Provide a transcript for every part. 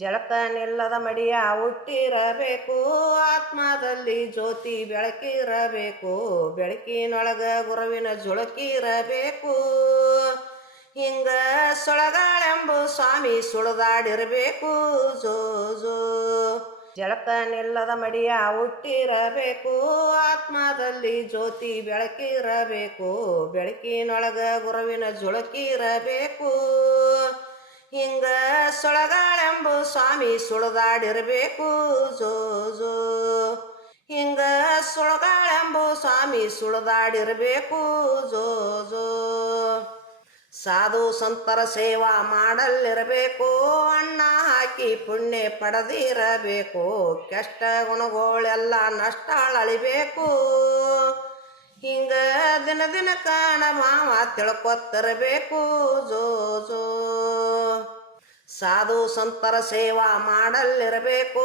ಜಳಕ ನಿಲ್ಲದ ಮಡಿಯ ಹುಟ್ಟಿರಬೇಕು, ಆತ್ಮದಲ್ಲಿ ಜ್ಯೋತಿ ಬೆಳಕಿರಬೇಕು, ಬೆಳಕಿನೊಳಗ ಗುರುವಿನ ಜುಳಕಿರಬೇಕು. ಹಿಂಗ ಸೊಳಗಾಳೆಂಬು ಸ್ವಾಮಿ ಸುಳಿದಾಡಿರಬೇಕು. ಜೋ ಜೋ ಜಳಕ ನಿಲ್ಲದ ಮಡಿಯ ಹುಟ್ಟಿರಬೇಕು, ಆತ್ಮದಲ್ಲಿ ಜ್ಯೋತಿ ಬೆಳಕಿರಬೇಕು, ಬೆಳಕಿನೊಳಗ ಗುರುವಿನ ಜುಳಕಿರಬೇಕು. ಹಿಂಗ ಸೊಳಗಾಳೆಂಬು ಸ್ವಾಮಿ ಸುಳಿದಾಡಿರಬೇಕು. ಜೋ ಜೋ ಹಿಂಗ ಸೊಳಗಾಳೆಂಬು ಸ್ವಾಮಿ ಸುಳಿದಾಡಿರಬೇಕು. ಜೋ ಜೋ ಸಾಧು ಸಂತರ ಸೇವಾ ಮಾಡಲಿರಬೇಕು, ಅನ್ನ ಹಾಕಿ ಪುಣ್ಯ ಪಡೆದಿರಬೇಕು, ಕೆಷ್ಟ ಗುಣಗಳೆಲ್ಲ ನಷ್ಟ ಅಳಿಬೇಕು. ಹಿಂಗ ದಿನ ದಿನ ಕಾಣ ಮಾವ ತಿಳ್ಕೊತಿರಬೇಕು. ಜೋ ಜೋ ಸಾಧು ಸಂತರ ಸೇವಾ ಮಾಡಲಿರಬೇಕು,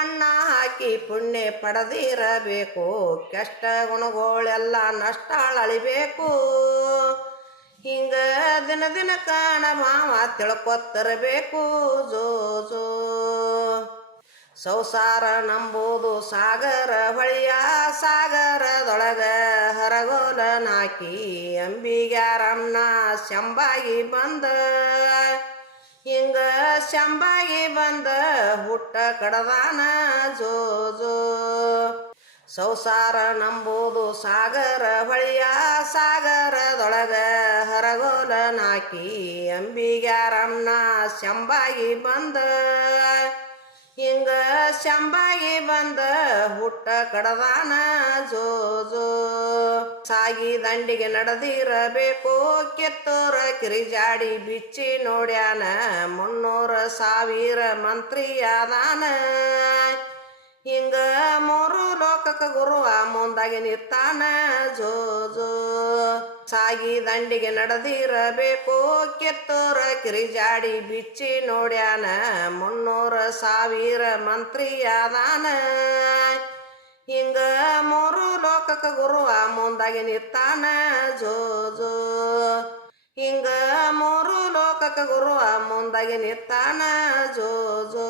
ಅನ್ನ ಹಾಕಿ ಪುಣ್ಯ ಪಡೆದಿರಬೇಕು, ಕೆಷ್ಟ ಗುಣಗಳೆಲ್ಲ ನಷ್ಟ ಅಳಿಬೇಕು. ಹಿಂಗ ದಿನ ದಿನ ಕಾಣ ಮಾವ ತಿಳ್ಕೊತಿರಬೇಕು. ಜೋ ಜೋ ಸಂಸಾರ ನಂಬುದು ಸಾಗರ ಹೊಳೆಯ, ಸಾಗರದೊಳಗ ಹರಗೋಲನಾಕಿ ಅಂಬಿಗ್ಯಾರನ್ನ ಶಂಬಾಗಿ ಬಂದ. ಹಿಂಗ ಶಂಬಾಗಿ ಬಂದ ಹುಟ್ಟ ಕಡದಾನ. ಜೋ ಜೋ ಸಂಸಾರ ನಂಬುದು ಸಾಗರ ಹೊಳೆಯ, ಸಾಗರದೊಳಗ ಹರಗೋಲನಾಕಿ ಅಂಬಿಗ್ಯಾರನ್ನ ಶಂಬಾಗಿ ಬಂದ. ಹಿಂಗ ಶಂಬಾಗಿ ಬಂದ ಹುಟ್ಟ ಕಡದಾನ. ಜೋ ಜೋ ಸಾಗಿ ದಂಡಿಗೆ ನಡೆದಿರಬೇಕು, ಕಿತ್ತೂರ ಕಿರಿಜಾಡಿ ಬಿಚ್ಚಿ ನೋಡ್ಯಾನ, 300,000 ಮಂತ್ರಿಯಾದಾನ. ಹಿಂಗ 3 ಲೋಕಕ್ಕ ಗುರುವ ಮುಂದಾಗಿ ನಿತ್ತಾನ. ಜೋ ಜೋ ಸಾಗಿ ದಂಡಿಗೆ ನಡೆದಿರಬೇಕು, ಕಿತ್ತೂರ ಕಿರಿಜಾಡಿ ಬಿಚ್ಚಿ ನೋಡ್ಯಾನ, 300,000 ಮಂತ್ರಿಯಾದಾನ. ಹಿಂಗ 3 ಲೋಕಕ್ಕ ಗುರುವ ಮುಂದಾಗಿ ನಿತ್ತಾನ. ಜೋ ಜೋ ಹಿಂಗ 3 ಲೋಕಕ್ಕ ಗುರುವ ಮುಂದಾಗಿ ನಿತ್ತಾನ. ಜೋ ಜೋ